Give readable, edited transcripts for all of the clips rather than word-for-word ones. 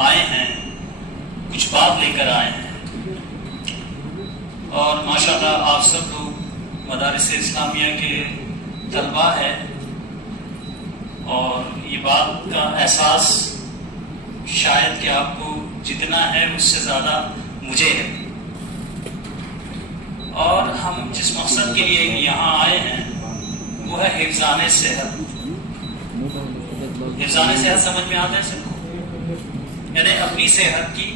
آئے ہیں، کچھ بات لے کر آئے ہیں، اور ماشاءاللہ آپ سب لوگ مدارس اسلامیہ کے طلباء ہیں، اور یہ بات کا احساس شاید کہ آپ کو جتنا ہے اس سے زیادہ مجھے ہے. اور ہم جس مقصد کے لیے یہاں آئے ہیں وہ ہے حفظان صحت. حفظان صحت سمجھ میں آتا ہے سر کو؟ یعنی اپنی صحت کی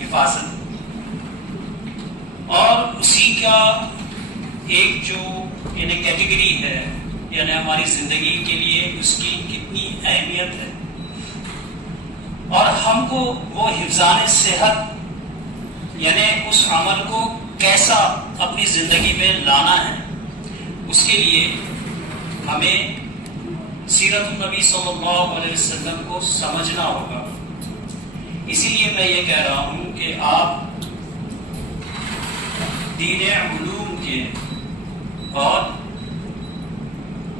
حفاظت، اور اسی کا ایک جو یعنی کیٹیگری ہے، یعنی ہماری زندگی کے لیے اس کی کتنی اہمیت ہے، اور ہم کو وہ حفظان صحت یعنی اس عمل کو کیسا اپنی زندگی میں لانا ہے، اس کے لیے ہمیں سیرت النبی صلی اللہ علیہ وسلم کو سمجھنا ہوگا. اسی لیے میں یہ کہہ رہا ہوں کہ آپ دین علوم کے اور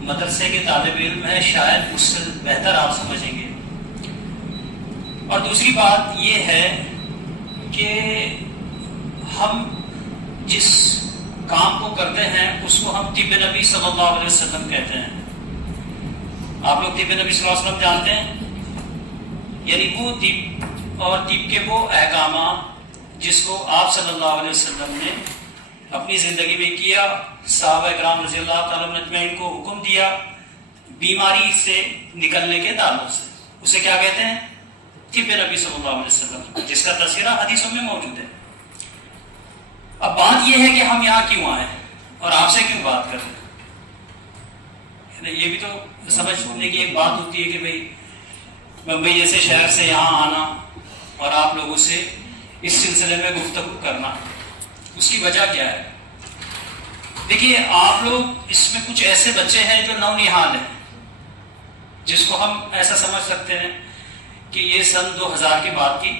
مدرسے کے طالب علم ہیں، شاید اس سے بہتر آپ سمجھیں گے. اور دوسری بات یہ ہے کہ ہم جس کام کو کرتے ہیں اس کو ہم طب نبی صلی اللہ علیہ وسلم کہتے ہیں. آپ لوگ طب نبی صلی اللہ علیہ وسلم جانتے ہیں، یعنی وہ طب اور طب کے وہ احکامات جس کو آپ صلی اللہ علیہ وسلم نے اپنی زندگی میں کیا، صحابہ کرام رضی اللہ تعالیٰ عنہ کو حکم دیا بیماری سے نکلنے کے تعلق سے. اسے کیا کہتے ہیں؟ طب نبی صلی اللہ علیہ وسلم، جس کا تذکرہ حدیثوں میں موجود ہے. اب بات یہ ہے کہ ہم یہاں کیوں آئے اور آپ سے کیوں بات کر رہے ہیں. یہ بھی تو سمجھنے کی ایک بات ہوتی ہے کہ بھئی بمبئی جیسے شہر سے یہاں آنا اور آپ لوگوں سے اس سلسلے میں گفتگو کرنا، اس کی وجہ کیا ہے؟ دیکھیے، آپ لوگ اس میں کچھ ایسے بچے ہیں جو نونہال ہیں، جس کو ہم ایسا سمجھ سکتے ہیں کہ یہ سن 2000 کے بعد کی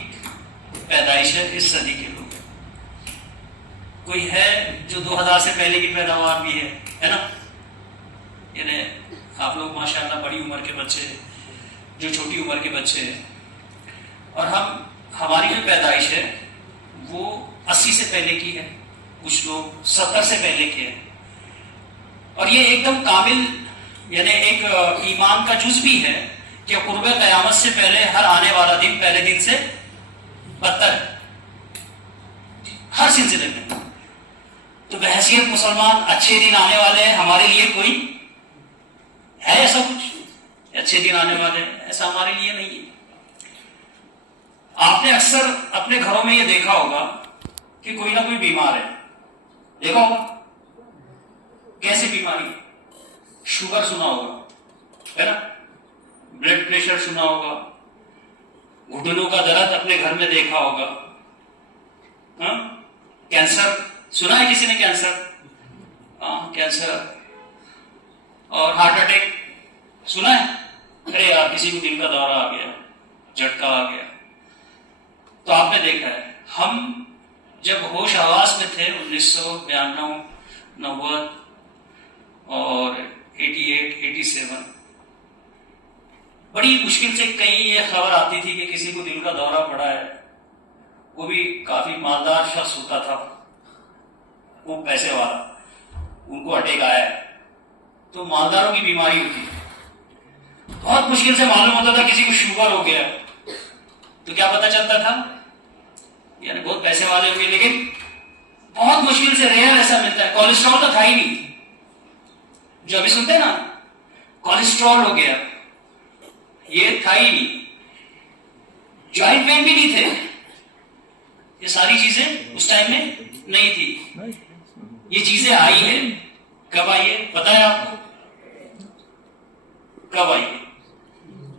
پیدائش ہے، اس صدی کے لوگ. کوئی ہے جو 2000 سے پہلے کی پیداوار بھی ہے نا؟ یعنی آپ لوگ ماشاءاللہ بڑی عمر کے بچے، جو چھوٹی عمر کے بچے ہیں، اور ہماری جو پیدائش ہے وہ 80 سے پہلے کی ہے، کچھ لوگ 70 سے پہلے کے ہیں. اور یہ ایک دم کامل یعنی ایک ایمان کا جز بھی ہے کہ قرب قیامت سے پہلے ہر آنے والا دن پہلے دن سے بدتر ہے ہر سلسلے میں. تو بحیثیت مسلمان اچھے دن آنے والے ہیں، ہمارے لیے کوئی ہے ایسا کچھ اچھے دن آنے والے ہیں؟ ایسا ہمارے لیے نہیں ہے. آپ نے اکثر اپنے گھروں میں یہ دیکھا ہوگا کہ کوئی نہ کوئی بیمار ہے، دیکھا ہوگا. کیسی بیماری؟ شوگر سنا ہوگا ہے نا، بلڈ پریشر سنا ہوگا، گھٹنوں کا درد اپنے گھر میں دیکھا ہوگا. کینسر سنا ہے کسی نے؟ کینسر، کینسر اور ہارٹ اٹیک سنا ہے؟ ارے یار کسی کو دل کا دورہ آ گیا، جھٹکا آ گیا. تو آپ نے دیکھا ہے ہم جب ہوش آواز میں تھے 1992 90 اور 88 87، بڑی مشکل سے کہیں یہ خبر آتی تھی کہ کسی کو دل کا دورہ پڑا ہے. وہ بھی کافی مالدار شخص ہوتا تھا، وہ پیسے والا، ان کو اٹیک آیا ہے. تو مالداروں کی بیماری ہوتی ہے، بہت مشکل سے معلوم ہوتا تھا کسی کو شوگر ہو گیا. تو کیا پتہ چلتا تھا؟ یعنی بہت پیسے والے ہو گئے، لیکن بہت مشکل سے ریئر ایسا ملتا ہے. کولیسٹرول تو تھا ہی نہیں، جو ابھی سنتے ہیں نا کولیسٹرول ہو گیا، یہ تھا ہی نہیں. جوائنٹ پین بھی نہیں تھے، یہ ساری چیزیں اس ٹائم میں نہیں تھی. یہ چیزیں آئی ہیں، کب آئی ہے پتہ ہے آپ کو؟ کب آئی ہے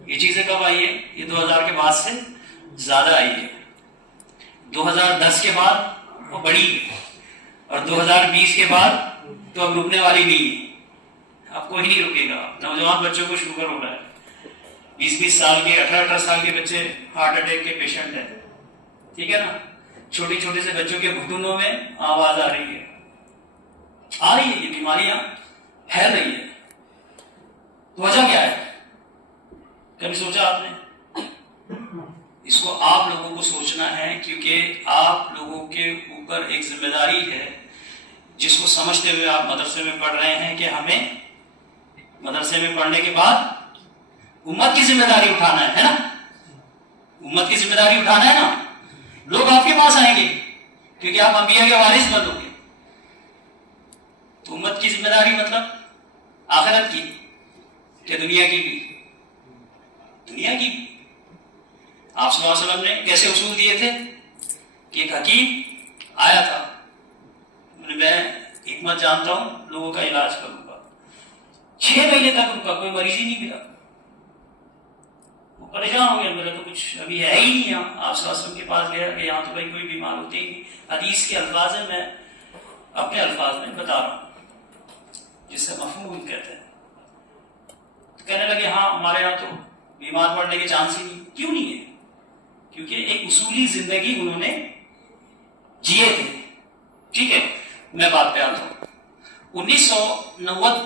یہ چیزیں؟ کب آئی ہے؟ یہ 2000 کے بعد سے زیادہ آئی ہے. 2010 کے بعد وہ بڑی، اور 2020 کے بعد تو اب رکنے والی نہیں ہے. اب کوئی نہیں رکے گا. نوجوان بچوں کو شوگر ہو رہا ہے، 20 سال کے 18 سال کے بچے ہارٹ اٹیک کے پیشنٹ ہیں، ٹھیک ہے نا. چھوٹے چھوٹے سے بچوں کے گھٹنوں میں آواز آ رہی ہے، یہ بیماریاں پھیل رہی ہے. وجہ کیا ہے؟ کبھی سوچا آپ نے؟ اس کو آپ لوگوں کو سوچنا ہے، کیونکہ آپ لوگوں کے اوپر ایک ذمہ داری ہے جس کو سمجھتے ہوئے آپ مدرسے میں پڑھ رہے ہیں کہ ہمیں مدرسے میں پڑھنے کے بعد امت کی ذمہ داری اٹھانا ہے نا، امت کی ذمہ داری اٹھانا ہے نا. لوگ آپ کے پاس آئیں گے کیونکہ آپ انبیاء کے وارث بنو گے. تو امت کی ذمہ داری مطلب آخرت کی کہ دنیا کی بھی؟ دنیا کی بھی. آپ صلی اللہ علیہ وسلم نے کیسے اصول دیے تھے کہ ایک حکیم آیا تھا، میں حکمت جانتا ہوں، لوگوں کا علاج کروں گا. 6 مہینے تک ان کا کوئی مریض ہی نہیں ملا. وہ پریشان ہو گیا، میرا تو کچھ ابھی ہے ہی نہیں. یہاں آپ صلی اللہ علیہ وسلم کے پاس گیا کہ یہاں تو بھائی کوئی بیمار ہوتے ہی نہیں. حدیث کے الفاظ ہیں، میں اپنے الفاظ میں بتا رہا ہوں جس سے مفہوم کہتے ہیں. کہنے لگے ہاں ہمارے یہاں تو بیمار پڑنے کے چانس ہی نہیں. کیوں نہیں ہے؟ کیونکہ ایک اصولی زندگی انہوں نے جیے تھے. ٹھیک ہے، میں بات پہ آتا ہوں. 1990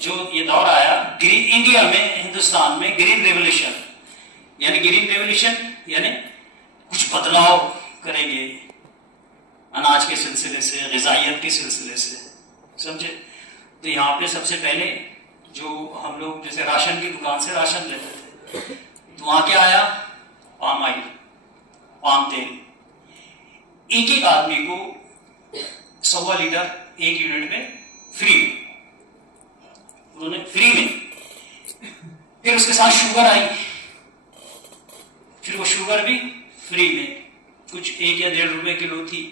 جو یہ دور آیا گرین انڈیا میں، ہندوستان میں گرین ریولیوشن، یعنی گرین ریولیوشن یعنی کچھ بدلاؤ کریں گے اناج کے سلسلے سے، غذائیت کے سلسلے سے، سمجھے. تو یہاں پہ سب سے پہلے جو ہم لوگ جیسے راشن کی دکان سے راشن لیتے تھے، تو وہاں کیا آیا؟ پام آئل، پام تیل. ایک آدمی کو 1.25 لیٹر 1 یونٹ میں فری میں، انہوں نے فری میں. پھر اس کے ساتھ شوگر آئی، پھر وہ شوگر بھی فری میں، کچھ 1 یا 1.5 روپے کلو تھی.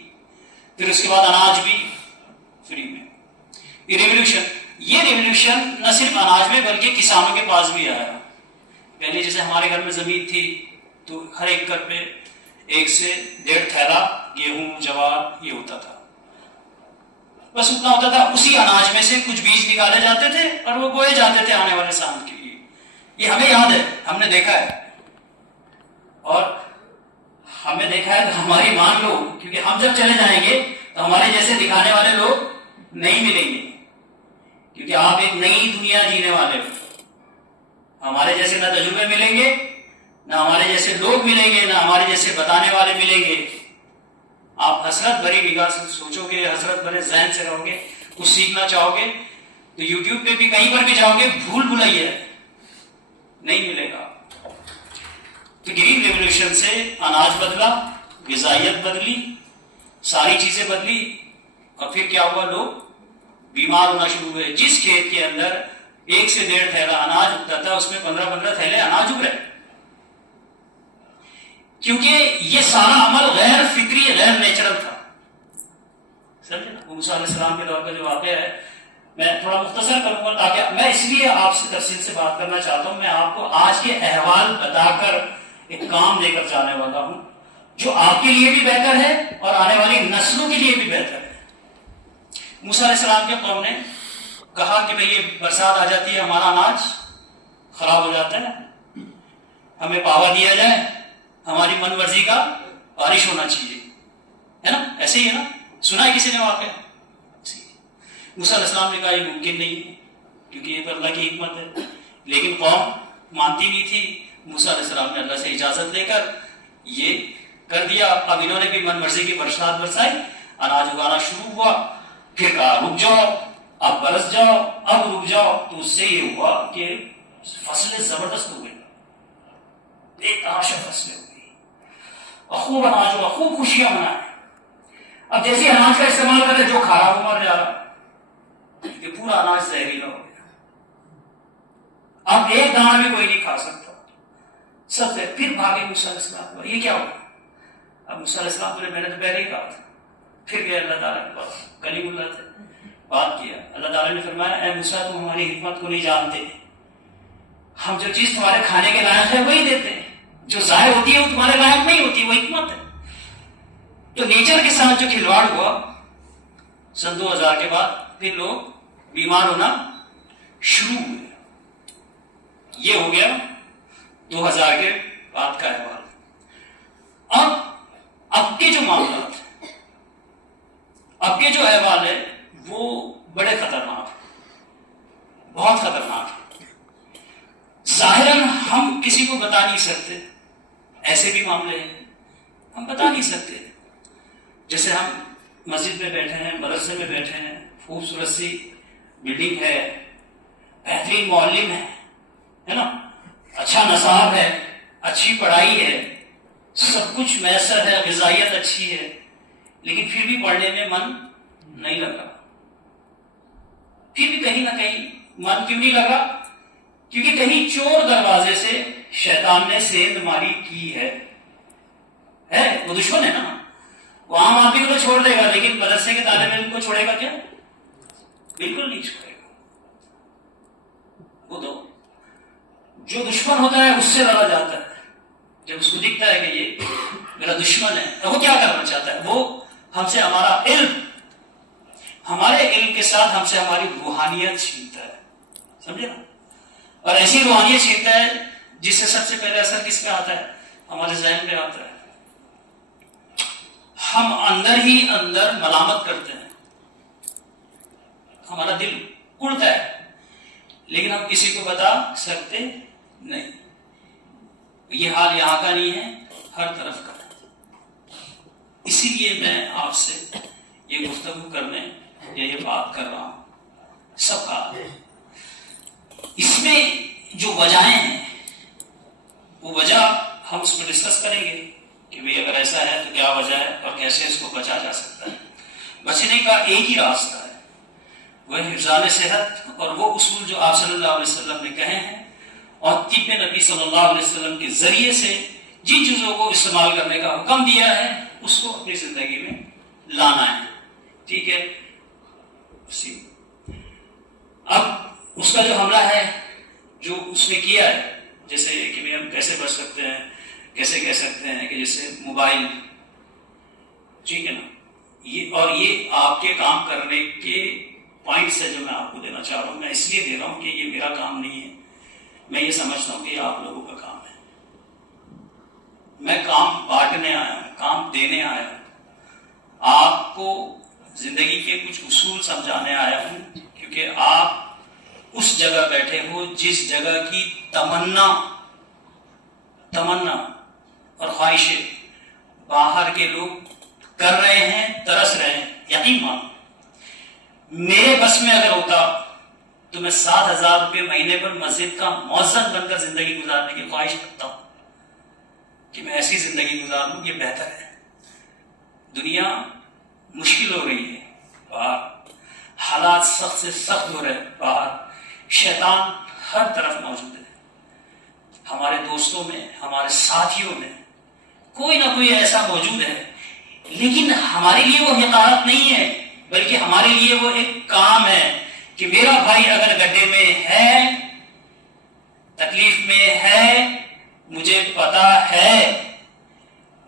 پھر اس کے بعد اناج بھی فری میں. یہ ریولیوشن نہ صرف اناج میں بلکہ کسانوں کے پاس بھی آیا. پہلے جیسے ہمارے گھر میں زمین تھی تو ہر ایک گھر پہ 1 سے 1.5 تھیلا گیہوں جوار یہ ہوتا تھا، بس اتنا ہوتا تھا. اسی اناج میں سے کچھ بیج نکالے جاتے تھے اور وہ بوئے جاتے تھے آنے والے سال کے لیے. یہ ہمیں یاد ہے، ہم نے دیکھا ہے، اور ہمیں دیکھا ہے تو ہماری مان لو، کیونکہ ہم جب چلے جائیں گے تو ہمارے جیسے دکھانے والے لوگ نہیں ملیں گے، کیونکہ آپ ایک نئی دنیا جینے والے ہو. ہمارے جیسے نہ تجربے ملیں گے، نہ ہمارے جیسے لوگ ملیں گے، نہ ہمارے جیسے بتانے والے ملیں گے. آپ حسرت بھری نگاہ سے سوچو گے، حسرت بھرے ذہن سے رہو گے، کچھ سیکھنا چاہو گے تو یوٹیوب پہ بھی کہیں پر بھی جاؤ گے، بھول بھلائیے نہیں ملے گا. تو گرین ریولیوشن سے اناج بدلا، غذائیت بدلی، ساری چیزیں بدلی، اور پھر کیا ہوا؟ لوگ بیمار ہونا شروع ہوئے. جس کھیت کے اندر 1 سے 1.5 تھیلا اناج اگتا تھا اس میں 15 تھیلے اناج اگ رہے، کیونکہ یہ سارا عمل غیر فطری، غیر نیچرل تھا. سمجھے نا؟ موسیٰ علیہ السلام کے دور کا جو واقعہ ہے، میں تھوڑا مختصر کروں گا تاکہ میں اس لیے آپ سے تفصیل سے بات کرنا چاہتا ہوں. میں آپ کو آج کے احوال بتا کر ایک کام دے کر جانے والا ہوں جو آپ کے لیے بھی بہتر ہے اور آنے والی نسلوں کے لیے بھی بہتر ہے. موسیٰ علیہ السلام کے قوم نے کہا کہ بھئی یہ برسات آ جاتی ہے، ہمارا اناج خراب ہو جاتا ہے، ہمیں پاوا دیا جائے، ہماری من مرضی کا بارش ہونا چاہیے، ہے نا؟ ایسے ہی ہے نا؟ سنا ہے کسی نے واقعہ؟ موسیٰ علیہ السلام نے کہا یہ ممکن نہیں ہے کیونکہ یہ تو اللہ کی حکمت ہے. لیکن قوم مانتی نہیں تھی. موسیٰ علیہ السلام نے اللہ سے اجازت لے کر یہ کر دیا. اب انہوں نے بھی من مرضی کی برسات برسائی، اناج اگانا شروع ہوا. پھر کہا رک جاؤ، اب برس جاؤ، اب رک جاؤ. تو اس سے یہ ہوا کہ فصلیں زبردست ہو گئی، بے تحاشا فصلیں ہو گئی، اور خوب اناج ہوا، خوب خوشیاں منائیں. اب جیسے اناج کا استعمال کرے جو کھا رہا وہ مر جا رہا، کہ پورا اناج زہریلا ہو گیا. اب ایک دانہ بھی کوئی نہیں کھا سکتا، سب سے. پھر بھاگے موسیٰ علیہ السلام کو، یہ کیا ہوا؟ اب موسیٰ علیہ السلام نے میں نے تو پہلے ہی کہا تھا. پھر گئے اللہ تعالیٰ کے پاس، کلیم اللہ تھے، بات کیا. اللہ تعالیٰ نے فرمایا اے موسیٰ تم ہماری حکمت کو نہیں جانتے، ہم جو چیز تمہارے کھانے کے لائق ہے وہی دیتے ہیں، جو ظاہر ہوتی ہے وہ تمہارے لائق نہیں ہوتی، وہ حکمت ہے. تو نیچر کے ساتھ جو کھلواڑ ہوا 2000 کے بعد، پھر لوگ بیمار ہونا شروع ہوئے. یہ ہو گیا 2000 کے بعد کا احوال. اب کے جو معاملات ہیں، اب کے جو احوال ہے وہ بڑے خطرناک ہیں، بہت خطرناک ہیں. ظاہراً ہم کسی کو بتا نہیں سکتے، ایسے ایسے بھی معاملے ہیں ہم بتا نہیں سکتے. جیسے ہم مسجد میں بیٹھے ہیں, مدرسے میں بیٹھے ہیں, خوبصورت سی بلڈنگ ہے, بہترین معلم ہے نا, اچھا نصاب ہے, اچھی پڑھائی ہے, سب کچھ میسر ہے, غذائیت اچھی ہے, لیکن پھر بھی پڑھنے میں من نہیں لگ رہا. پھر بھی کہیں نہ کہیں من کیوں نہیں لگ رہا؟ کیونکہ کہیں چور دروازے سے شیطان نے سیند ماری کی ہے. وہ دشمن ہے نا. وہ عام آدمی کو تو چھوڑ دے گا, لیکن مدرسے کے طالب علم کو چھوڑے گا کیا؟ بالکل نہیں چھوڑے گا. وہ تو جو دشمن ہوتا ہے اس سے لڑا جاتا ہے. جب اس کو دکھتا ہے کہ یہ میرا دشمن ہے, وہ کیا کرنا چاہتا ہے؟ وہ ہم سے ہمارا علم, ہمارے علم کے ساتھ ہم سے ہماری روحانیت چھینتا ہے. سمجھے نا؟ اور ایسی روحانیت چھینتا ہے جس سے سب سے پہلے اثر کس پہ آتا ہے؟ ہمارے ذہن پہ آتا ہے. ہم اندر ہی اندر ملامت کرتے ہیں, ہمارا دل اڑتا ہے, لیکن ہم کسی کو بتا سکتے نہیں. یہ حال یہاں کا نہیں ہے, ہر طرف کا ہے. اسی لیے میں آپ سے یہ گفتگو کرنے یا یہ بات کر رہا ہوں. سب کا اس میں جو وجہیں ہیں وہ وجہ ہم اس میں ڈسکس کریں گے کہ بھئی اگر ایسا ہے تو کیا وجہ ہے اور کیسے اس کو بچا جا سکتا ہے. بچنے کا ایک ہی راستہ ہے, وہ حفظان صحت اور وہ اصول جو آپ صلی اللہ علیہ وسلم نے کہے ہیں اور طب نبی صلی اللہ علیہ وسلم کے ذریعے سے جن چیزوں کو استعمال کرنے کا حکم دیا ہے اس کو اپنی زندگی میں لانا ہے. ٹھیک ہے. اب اس کا جو حملہ ہے جو اس نے کیا ہے, جیسے کہ ہم کیسے بچ سکتے ہیں, کیسے کہہ سکتے ہیں کہ جیسے موبائل, ٹھیک ہے نا, یہ آپ کے کام کرنے کے پوائنٹس ہے جو میں آپ کو دینا چاہ رہا ہوں. میں اس لیے دے رہا ہوں کہ یہ میرا کام نہیں ہے, میں یہ سمجھتا ہوں کہ یہ آپ لوگوں کا کام ہے. میں کام بانٹنے آیا ہوں, کام دینے آیا ہوں, آپ کو زندگی کے کچھ اصول سمجھانے آیا ہوں, کیونکہ آپ اس جگہ بیٹھے ہو جس جگہ کی تمنا اور خواہشیں باہر کے لوگ کر رہے ہیں, ترس رہے ہیں. یقین مانو میرے بس میں اگر ہوتا تو میں 7,000 روپے مہینے پر مسجد کا مؤذن بن کر زندگی گزارنے کی خواہش رکھتا ہوں کہ میں ایسی زندگی گزاروں. یہ بہتر ہے. دنیا مشکل ہو رہی ہے, باہر حالات سخت سے سخت ہو رہے ہیں, باہر شیطان ہر طرف موجود ہے. ہمارے دوستوں میں, ہمارے ساتھیوں میں کوئی نہ کوئی ایسا موجود ہے, لیکن ہمارے لیے وہ حقارت نہیں ہے, بلکہ ہمارے لیے وہ ایک کام ہے کہ میرا بھائی اگر گڈھے میں ہے, تکلیف میں ہے, مجھے پتا ہے,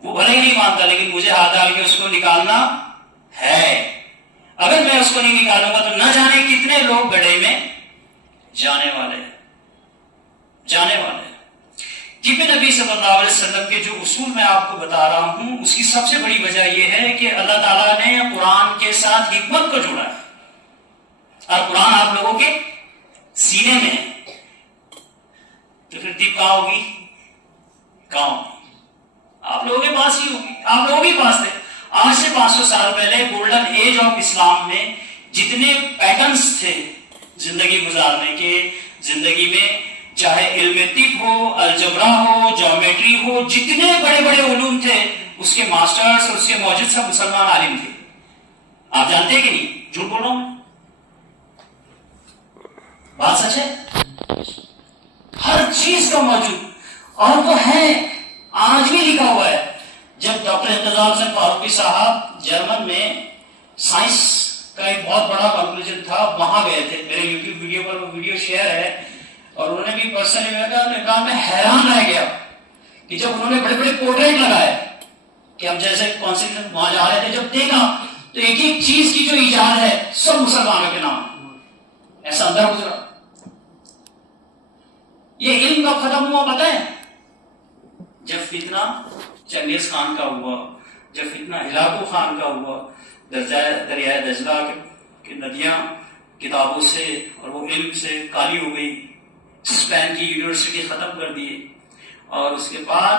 وہ بھلے ہی نہیں مانتا لیکن مجھے ہاتھ ڈال کے اس کو نکالنا ہے. اگر میں اس کو نہیں نکالوں گا تو نہ جانے کتنے لوگ گڈھے میں جانے والے ہیں. طب نبی صلی اللہ علیہ وسلم کے جو اصول میں آپ کو بتا رہا ہوں, اس کی سب سے بڑی وجہ یہ ہے کہ اللہ تعالیٰ نے قرآن کے ساتھ حکمت کو جوڑا ہے, اور قرآن آپ لوگوں کے سینے میں ہے. تو پھر طب کہاں ہوگی؟ آپ لوگوں کے پاس ہی ہوگی, آپ لوگوں کے پاس تھے. آج سے 500 سال پہلے گولڈن ایج آف اسلام میں جتنے پیٹرنز تھے زندگی گزارنے کے, زندگی میں چاہے علم طب ہو, الجبرا ہو, جیومیٹری ہو, جتنے بڑے بڑے علوم تھے اس کے ماسٹرز اور اس کے موجود سب مسلمان عالم تھے. آپ جانتے ہیں کہ نہیں؟ جھوٹ بول رہا ہوں, بات سچ ہے. ہر چیز کا موجود, اور وہ ہے آج بھی لکھا ہوا ہے. جب ڈاکٹر انتظار حسین فاروقی صاحب جرمن میں سائنس کا ایک بہت بڑا کنکلوژن تھا, وہاں گئے تھے. میرے یوٹیوب ویڈیو پر وہ ویڈیو شیئر ہے, اور انہوں نے بھی پرسنلی کہا میں حیران رہ گیا کہ جب انہوں نے بڑے بڑے پورٹریٹ لگائے کہ ہم جیسے کانسٹیٹیوشن وہاں جا رہے تھے, جب دیکھا تو ایک ایک چیز کی جو ایجاد ہے سب مسلمانوں کے نام. ایسا اندر گزرا. یہ علم کب ختم ہوا پتہ ہے؟ جب فتنہ چنگیز خان کا ہوا, جب فتنہ ہلاکو خان کا ہوا, دریائے دجلہ کی ندیاں کتابوں سے اور وہ علم سے کالی ہو گئی, اسپین کی یونیورسٹی ختم کر دیے, اور اس کے بعد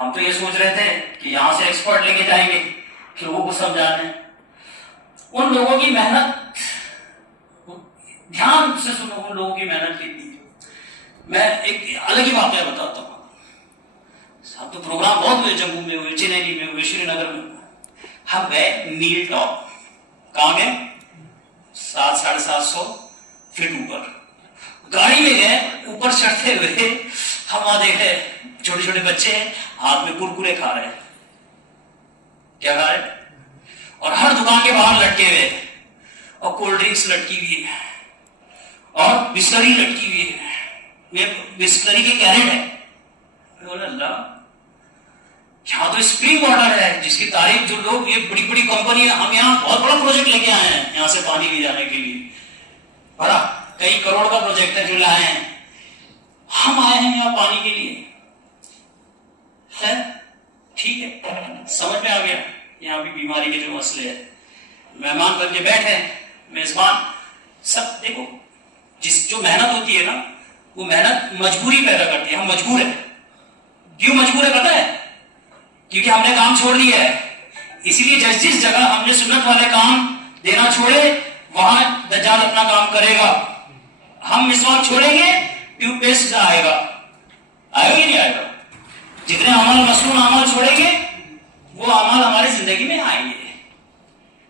ہم تو یہ سوچ رہے تھے کہ یہاں سے ایکسپرٹ لے کے جائیں گے لوگوں کو سمجھانے. ان لوگوں کی محنت دھیان سے سنو، ان لوگوں کی محنت کتنی ہے. میں ایک الگ ہی واقعہ بتاتا ہوں. اب تو پروگرام بہت ہوئے، جموں میں ہوئے، چنئی میں ہوئے، شری نگر میں ہوئے. ہم گئے نیل ٹاپ. کہاں گئے؟ 700-750 فٹ اوپر. گاڑی میں گئے، اوپر چڑھتے ہوئے ہم وہاں دیکھے چھوٹے چھوٹے بچے ہاتھ میں کرکرے کھا رہے. کیا کھا رہے؟ اور ہر دکان کے باہر لٹکے ہوئے، اور کولڈ ڈرنکس لٹکی ہوئی ہے، اور بسلری لٹکی ہوئی ہے. بسلری کے کیرٹ ہے. اللہ، یہاں تو اسپرنگ واٹر ہے جس کی تعریف جو لوگ، یہ بڑی بڑی کمپنی، ہم یہاں بہت بڑا پروجیکٹ لے کے آئے ہیں یہاں سے پانی لے جانے کے لیے. بڑا کئی کروڑ کا پروجیکٹ ہے جو لائے ہیں. ہم آئے ہیں یہاں پانی کے لیے. خیر ٹھیک ہے، سمجھ میں آ گیا یہاں بھی بیماری کے جو مسئلے ہیں. مہمان بن کے بیٹھے، میزبان سب. دیکھو جو محنت ہوتی ہے نا، وہ محنت مجبوری پیدا کرتی ہے. ہم مجبور ہیں. کیوں مجبور ہے پتہ ہے؟ کیونکہ ہم نے کام چھوڑ دیا ہے. اسی لیے جس جگہ ہم نے سنت والے کام دینا چھوڑے، وہاں دجال اپنا کام کرے گا. ہم مسواک چھوڑیں گے، ٹیوب پیسٹ آئے گا. آئے گا یا نہیں آئے گا؟ جتنے عمل مصنون عمل چھوڑیں گے، وہ عمل ہماری زندگی میں آئیں گے.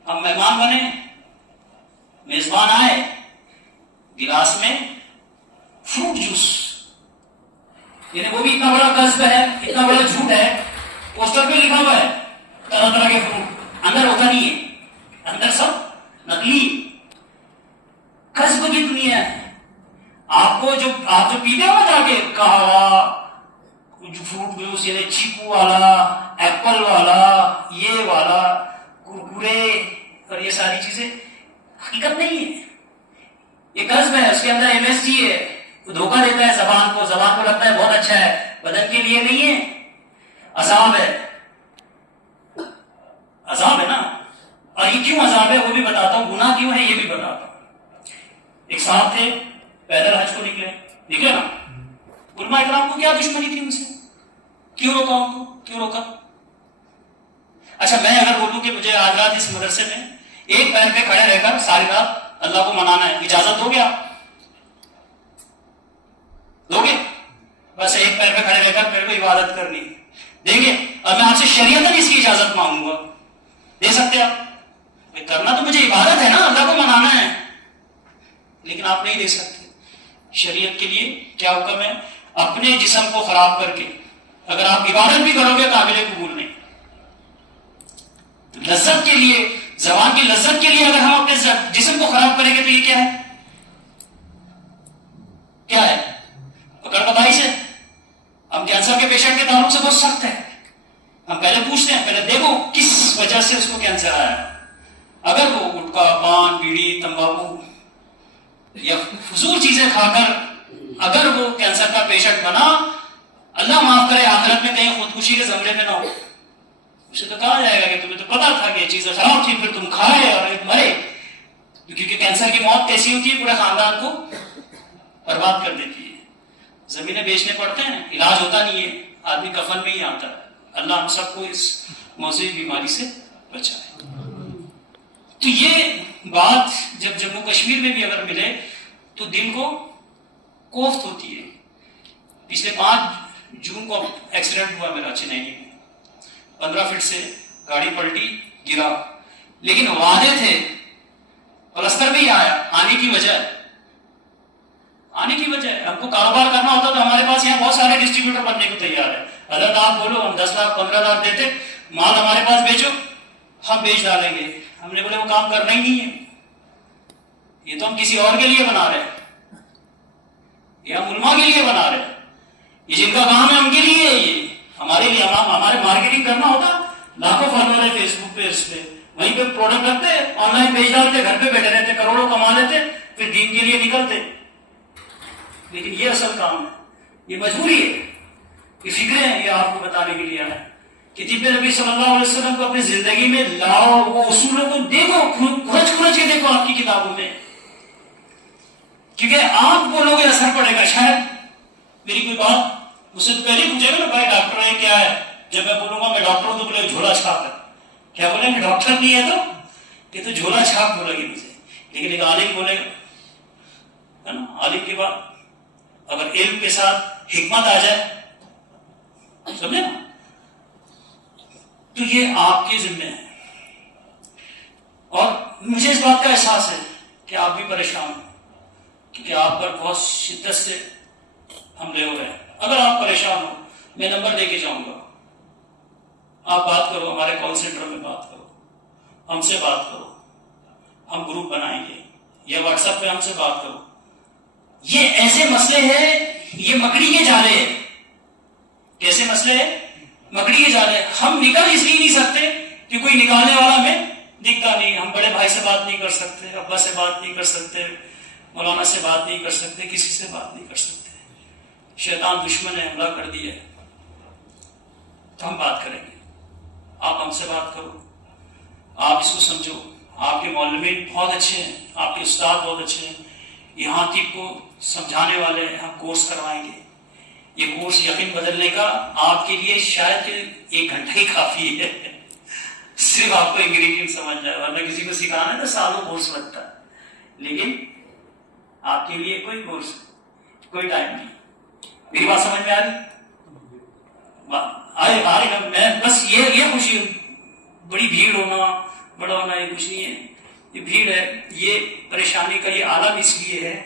ہم مہمان بنے، میزبان آئے، گلاس میں فروٹ جوس، یعنی وہ بھی اتنا بڑا قصب ہے، اتنا بڑا جھوٹ ہے. پوسٹر پہ لکھا ہوا ہے طرح طرح کے فروٹ، اندر ہوتا نہیں ہے، اندر سب نقلی. قصب کی دنیا ہے. آپ جو پیتے ہو جا کے قہوہ، جو فروٹ جوس، یعنی چیکو والا، ایپل والا، یہ والا، کرکرے اور یہ ساری چیزیں حقیقت نہیں ہے. یہ قصب ہے، اس کے اندر MSG ہے. وہ دھوکہ دیتا ہے زبان کو لگتا ہے بہت اچھا ہے، بدن کے لیے نہیں ہے. عذاب ہے، عذاب ہے نا. اور یہ کیوں عذاب ہے وہ بھی بتاتا ہوں، گناہ کیوں ہے یہ بھی بتاتا ہوں. ایک صاحب تھے، پیدل حج کو نکلے نا. علماء اکرام کو کیا دشمنی تھی ان سے؟ کیوں روکا ان کو؟ کیوں روکا؟ اچھا میں اگر بولوں کہ مجھے آج رات اس مدرسے میں ایک پیر پہ کھڑے رہ کر ساری رات اللہ کو منانا ہے، اجازت دو گے آپ؟ دو گے؟ بس ایک پیر پہ کھڑے رہ کر میرے کو عبادت کرنی دیں گے؟ اور میں آپ سے شریعت اس کی اجازت مانگوں گا، دے سکتے آپ؟ کرنا تو مجھے عبادت ہے نا، اللہ کو منانا ہے، لیکن آپ نہیں دے سکتے. شریعت کے لیے کیا حکم ہے؟ اپنے جسم کو خراب کر کے اگر آپ عبادت بھی کرو گے قابل قبول نہیں. لذت کے لیے، زبان کی لذت کے لیے اگر ہم اپنے جسم کو خراب کریں گے تو یہ کیا ہے؟ کیا ہے؟ پکڑ پکائی سے. ہم کینسر کے پیشنٹ کے تعلق سے بہت سخت ہیں. ہم پہلے پوچھتے ہیں، پہلے دیکھو کس وجہ سے اس کو کینسر آیا. اگر وہ گٹکا، پان، بیڑی، تمباکو یا فضول چیزیں کھا کر اگر وہ کینسر کا پیشنٹ بنا، اللہ معاف کرے آخرت میں کہیں خودکشی کے زمرے میں نہ ہو. اسے تو کہا جائے گا کہ تمہیں تو پتا تھا کہ یہ چیزیں خراب تھی، پھر تم کھائے اور مرے. کیونکہ کینسر کی موت کیسی ہوتی ہے؟ پورے خاندان کو برباد کر دیتی ہے. زمینیں بیچنے پڑتے ہیں، علاج ہوتا نہیں ہے، آدمی کفن میں ہی آتا ہے. اللہ ہم سب کو اس موضوعی بیماری سے بچائے. تو یہ بات جب جموں کشمیر میں بھی اگر ملے تو دل کو کوفت ہوتی ہے. پچھلے 5 جون کو ایکسیڈنٹ ہوا میرا چنئی میں، 15 فٹ سے گاڑی پلٹی، گرا، لیکن وعدے تھے، پلستر بھی آیا. آنے کی وجہ ہے ہم کو کاروبار کرنا ہوتا تو ہمارے پاس یہاں بہت سارے ڈسٹریبیوٹر بننے کو تیار ہے. حضرت آپ بولو، ہم 10 لاکھ 15 لاکھ دیتے، مال ہمارے پاس بیچو، ہم بیچ ڈالیں گے. ہم نے بولے وہ کام کرنا ہی نہیں ہے، یہ تو ہم کسی اور کے لیے بنا رہے ہیں، یہ ہم علماء کے لیے بنا رہے ہیں، یہ جن کا کام ہے ان کے لیے. یہ ہمارے لیے ہمارے مارکیٹنگ کرنا ہوتا، لاکھوں فالوور ہے فیس بک پہ، اس پہ وہیں پہ پروڈکٹ رکھتے، آن لائن بیچ ڈالتے، گھر پہ بیٹھے رہتے، کروڑوں کما لیتے، پھر دین کے لیے نکلتے. لیکن یہ اصل کام ہے، یہ مجبوری ہے، یہ فکریں ہیں. یہ آپ کو بتانے کے لیے ہے کہ طب نبی صلی اللہ علیہ وسلم کو اپنی زندگی میں لاؤ، وہ اصولوں کو دیکھو، کھرچ کے دیکھو آپ کی کتابوں میں، کیونکہ آپ بولو گے اثر پڑے گا. شاید میری کوئی بات مجھ سے تو پہلے پوچھے گا نا، بھائی ڈاکٹر ہے کیا ہے، جب میں بولوں گا میں ڈاکٹر ہوں تو بولے جھولا چھاپ ہے. کیا بولیں گے؟ ڈاکٹر نہیں ہے تو یہ تو جھولا چھاپ بولے گی مجھے. لیکن ایک عالم بولے گا ہے نا، عالم کے بعد اگر علم کے ساتھ حکمت آ جائے، سمجھے نا، تو یہ آپ کے ذمہ ہے. اور مجھے اس بات کا احساس ہے کہ آپ بھی پریشان ہیں، کیونکہ آپ پر بہت شدت سے حملے ہو رہے ہیں. اگر آپ پریشان ہو، میں نمبر دے کے جاؤں گا، آپ بات کرو، ہمارے کال سینٹر میں بات کرو، ہم سے بات کرو، ہم گروپ بنائیں گے، یا واٹس ایپ پہ ہم سے بات کرو. یہ ایسے مسئلے ہیں، یہ مکڑی کے جالے ہیں. کیسے مسئلے ہیں؟ مکڑی کے جالے. ہم نکل اس لیے نہیں سکتے کہ کوئی نکالنے والا ہمیں دکھتا نہیں. ہم بڑے بھائی سے بات نہیں کر سکتے، ابا سے بات نہیں کر سکتے، مولانا سے بات نہیں کر سکتے، کسی سے بات نہیں کر سکتے. شیطان دشمن نے حملہ کر دیا ہے. تو ہم بات کریں گے، آپ ہم سے بات کرو. آپ اس کو سمجھو، آپ کے معلمین بہت اچھے ہیں، آپ کے استاد بہت اچھے ہیں، یہاں تک کو سمجھانے والے ہیں. ہم کورس کروائیں گے. یہ کورس یقین بدلنے کا آپ کے لیے شاید 1 گھنٹہ ہی کافی ہے. صرف آپ کو انگریڈینٹ سمجھ جائے. ورنہ کسی کو سکھانا ہے تو سالوں کورس لگتا ہے. لیکن آپ کے لیے کوئی کورس، کوئی ٹائم نہیں. میری بات سمجھ میں آ رہی؟ میں بس یہ خوشی، بڑی بھیڑ ہونا، بڑا ہونا، یہ کچھ نہیں ہے. یہ بھیڑ ہے، یہ پریشانی کا یہ عالم اس لیے ہے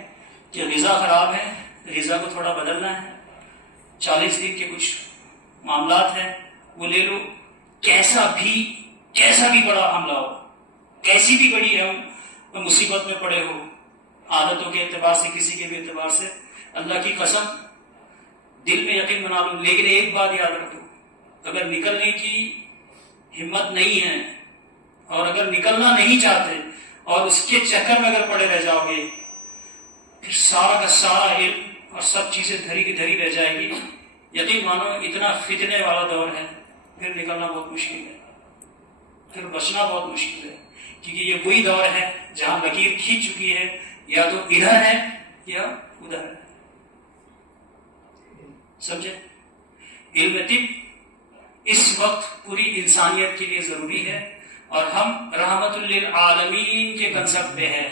کہ غذا خراب ہے. غذا کو تھوڑا بدلنا ہے. 40 دن کے کچھ معاملات ہیں، وہ لے لو. کیسا بھی بڑا حملہ ہو، کیسی بھی بڑی ہے مصیبت میں پڑے ہو، عادتوں کے اعتبار سے، کسی کے بھی اعتبار سے، اللہ کی قسم دل میں یقین بنا لو. لیکن ایک بات یاد رکھو، اگر نکلنے کی ہمت نہیں ہے، اور اگر نکلنا نہیں چاہتے، اور اس کے چکر میں اگر پڑے رہ جاؤ گے، پھر سارا کا سارا علم اور سب چیزیں دھری کی دھری رہ جائے گی. یقین مانو اتنا فتنے والا دور ہے، پھر نکلنا بہت مشکل ہے، پھر بچنا بہت مشکل ہے. کیونکہ یہ وہی دور ہے جہاں لکیر کھینچ چکی ہے، یا تو ادھر ہے یا ادھر ہے. سمجھے؟ علم طب اس وقت پوری انسانیت کے لیے ضروری ہے، اور ہم رحمت للعالمین کے کنسپٹ پہ ہیں.